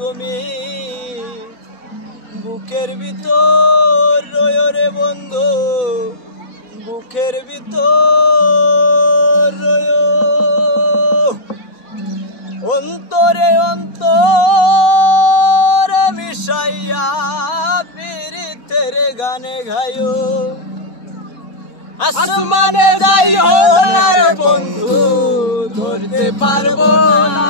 তুমি বুকের ভিতর রয়ো রে বন্ধু, বুকের ভিতর রয়ো, অন্তরে অন্তরে মিশাইয়া পীড়িতের গানে গায়ো। আসমানে যাইও না রে বন্ধু, ধরতে পারবো না,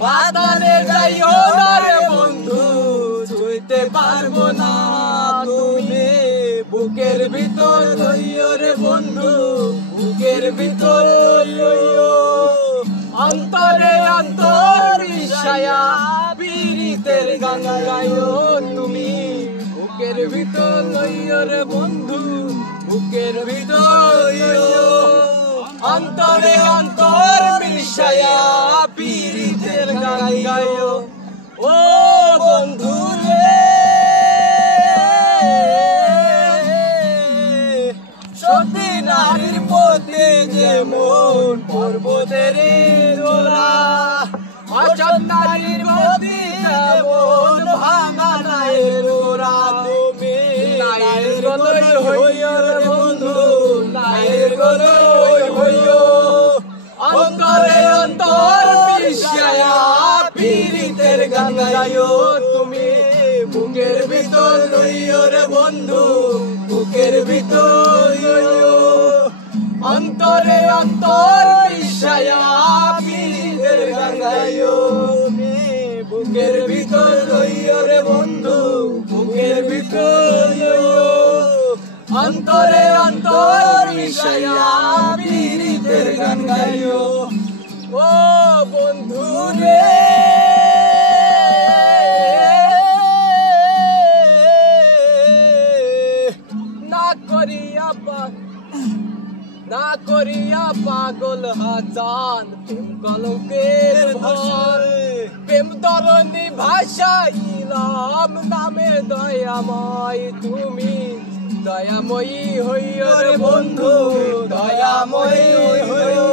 পাতালে যাইও না রে বন্ধু, ছুঁইতে পারবো না। তুমি বুকের ভিতর রইও রে বন্ধু, বুকের ভিতর রইও, অন্তরে অন্তর মিশায়া পীড়িতের গান গাইও। তুমি বুকের ভিতর রইও রে বন্ধু, বুকের ভিতর রইও, অন্তরে অন্তর মিশায়া পীড়িতের গান গাইও। ও বন্ধু রে, সতী নারীর পথে যেমন পর্বতের চূড়া, অসৎ নারীর প্রতি যেমন ভাঙা নায়ের গোড়া। তুমি নায়ের গলই হইও রে বন্ধু, নায়ের গলই হইও, অন্তরে অন্তর মিশায়া পীড়িতের গান গাইও। তুমি বুকের ভিতর রইও রে বন্ধু, বুকের ভিতর রইও, অন্তরে অন্তর মিশায়া পীড়িতের গান গাইও। তুমি বুকের ভিতর রইও রে বন্ধু, বুকের ভিতর রইও, অন্তরে অন্তর মিশায়া পীড়িতের গান গাইও। ও বন্ধু রে, না করিয়া পাগল হাজান প্রেম কলঙ্কের ভর, প্রেম তরণী ভাষাইলাম নামে দয়াময়। তুমি দয়াময়ী হইও রে বন্ধু, দয়াময়ী হইও,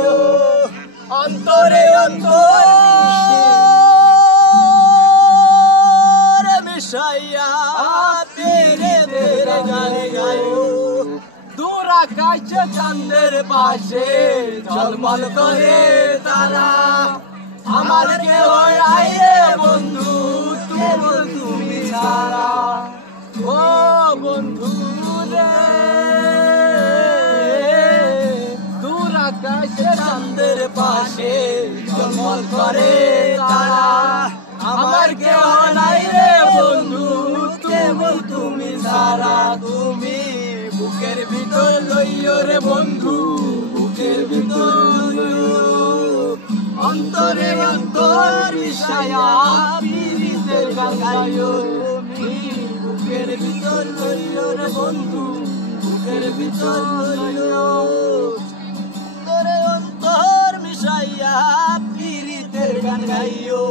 অন্তরে অন্তর মিশাইয়া পীড়িতের গান গাইও। দূর আকাশে চাঁদের পাশে ঝলমল করে তারা, আমার কেহ নাই রে বন্ধু তুমি ছাড়া। ও বন্ধু রে, দূর আকাশে চাঁদের পাশে ঝলমল করে তারা, আমার কেহ নাই রে বন্ধু তুমি ছাড়া। তুমি বুকের ভিতর লইও রে বন্ধু, বুকের ভিতর লইও, অন্তরে অন্তর মিশায়া পীড়িতের গান গাইও। তুমি বুকের ভিতর লইও রে বন্ধু, বুকের ভিতর লইও, অন্তরে অন্তর মিশায়া পীড়িতের গান গাইও।